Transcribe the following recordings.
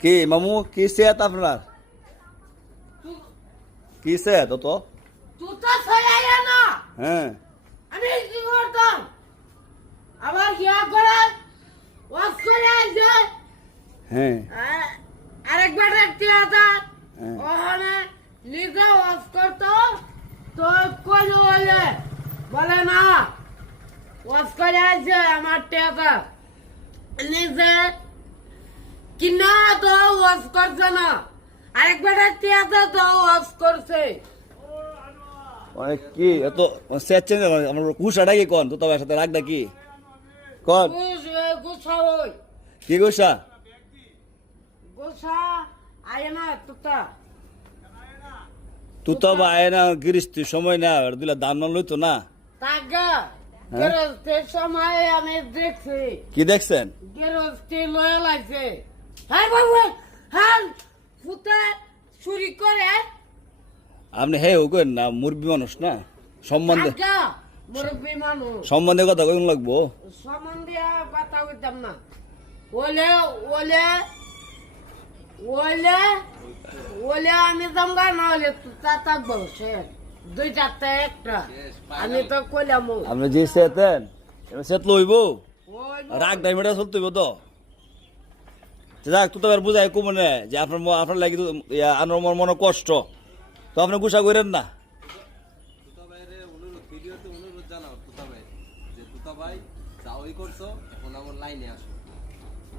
কি মামু কি সেত আপনার কি সেত তো হ্যাঁ আমি কি করতাম আবার গিয়া করে ওয়াশ করে আসে হ্যাঁ আরেকবার একটি আছে ওখানে নিজে ওয়াশ করতো তো কই বলে না ওয়াশ করে আসে আমার টেকা নিজে কিনা তো ওয়াশ করছে না আরেকবার একটি আছে তো ওয়াশ করছে অনেক কি এত সেট চেঞ্জ আমার গুসাটা কি কোন তো তবে সাথে রাখদা কি কোন গুছা ওই কি গুসা গুছা আয় না তুতা তুই তো আয় না গিরিস্তি সময় না দিলা দাম না লইতো না তাগা গেরস্তের সময় আমি দেখছি কি দেখছেন গেরস্তি লয়ে লাগছে হ্যাঁ বাবু হ্যাঁ ফুতে চুরি করে আপনি হে কইন না মুরব্বী মানুষ না সম্বন্ধে তাগা মুরব্বী মানুষ সম্বন্ধে কথা কইন লাগবো সম্বন্ধে কথা কইতাম না ওলে ওলে ওলে ওলে আমি জামগা না হলে তুই থাকবো সে দুইটাতে একটা আমি তো কইলাম আপনি যে সেতেন সেত লইব রাগ ডাইমেটা চলতে হইব তো যাক তুই তো আর বুঝাই কমনে যে আপনার আপনার লাগি আমার মনে কষ্ট তো আপনি গুসা করেন না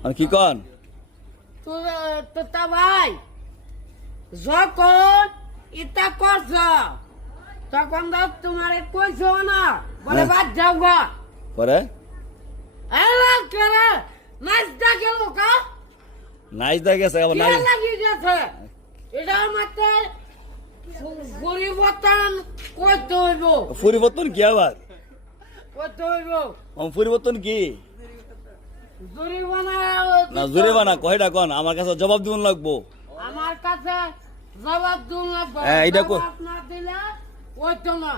আর কি কন তোতা ভাই যখন ইটা করছ তখন তো তোমার কইছ না বলে বাদ যাও গা পরে নাচ ডাকে লোকা নাইচ দা গেছে আবার নাই লাগি গেছে এটা মাত্র পরিবর্তন করতে হইব পরিবর্তন কি আবার করতে হইব পরিবর্তন কি জরিমানা না জরিমানা কয়টা কোন আমার কাছে জবাব দিন লাগবো আমার কাছে জবাব দিন লাগবে এটা না দিলে ওই তো না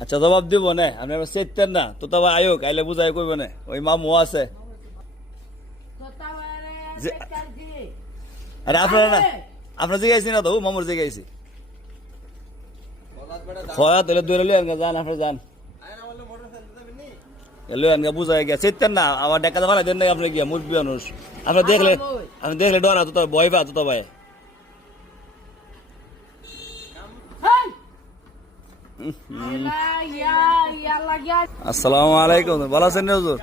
আচ্ছা জবাব দিব না আপনি আবার চেতেন না তো তবে আয়োগ আইলে বুঝাই কইব না ওই মামু আছে আরে আপনারা না আপনার জিগাইছি না তো মামুর জিগাইছি হয় তাহলে দূরে লই আনগা যান আপনি যান লই আনগা বুঝাই গিয়া চেতেন না আমার দেখা ভালো দেন না আপনি গিয়া মুরব্বী মানুষ আপনি দেখলে ডরা তো ভয় পা তো ভাই আসসালামু আলাইকুম ভালো আছেন হুজুর